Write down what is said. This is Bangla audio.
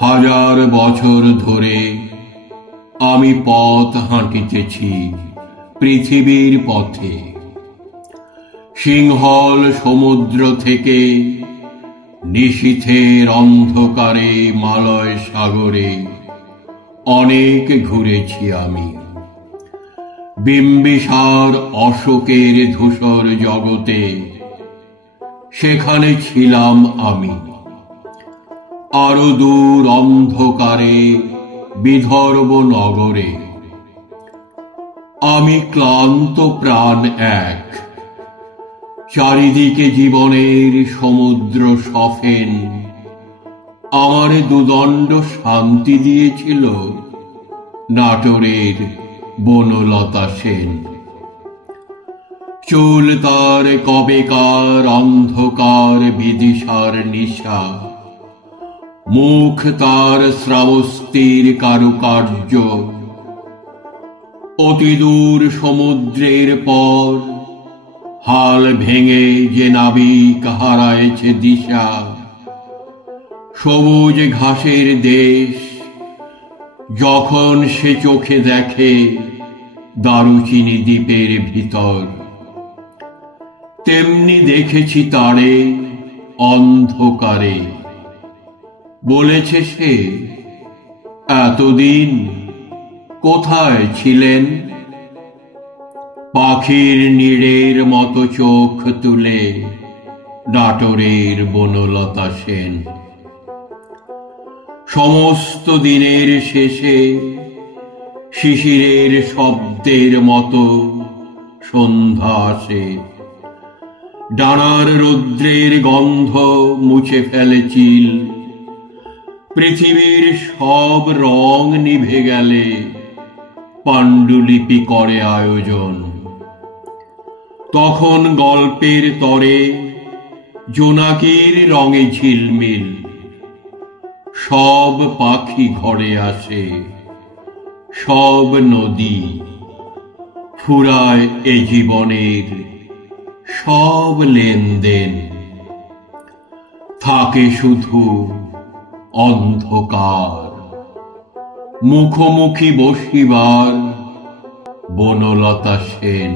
হাজার বছর ধরে আমি পথ হাঁটিতেছি পৃথিবীর পথে। সিংহল সমুদ্র থেকে নিশীথের অন্ধকারে মালয় সাগরে অনেক ঘুরেছি আমি। বিম্বিসার অশোকের ধূসর জগতে সেখানে ছিলাম আমি। আরো দূর অন্ধকারে বিদর্ভ নগরে আমি ক্লান্ত প্রাণ এক। চারিদিকে জীবনের সমুদ্র সফেন আমার দুদণ্ড শান্তি দিয়েছিল নাটোরের বনলতা সেন। চুল তার কবেকার অন্ধকার বিদিশার নিশা, মুখ তার শ্রাবস্তির কারুকার্য। অতিদূর সমুদ্রের পর হাল ভেঙে যে নাবিক হারায়েছে দিশা, সবুজ ঘাসের দেশ যখন সে চোখে দেখে দারুচিনি দ্বীপের ভিতর, তেমনি দেখেছি তারে অন্ধকারে। বলেছে সে, এতদিন কোথায় ছিলেন? পাখির নীড়ের মতো চোখ তুলে নাটোরের বনলতা সেন। সমস্ত দিনের শেষে শিশিরের শব্দের মতো সন্ধ্যা আসে। ডানার রৌদ্রের গন্ধ মুছে ফেলে চিল। পৃথিবীর সব রং নিভে গেলে পাণ্ডুলিপি করে আয়োজন। তখন গল্পের তরে জোনাকির রঙে ঝিলমিল। সব পাখি ঘরে আসে, সব নদী ফুরায় এ জীবনের সব লেনদেন। থাকে শুধু অন্ধকার, মুখোমুখি বসিবার বনলতা সেন।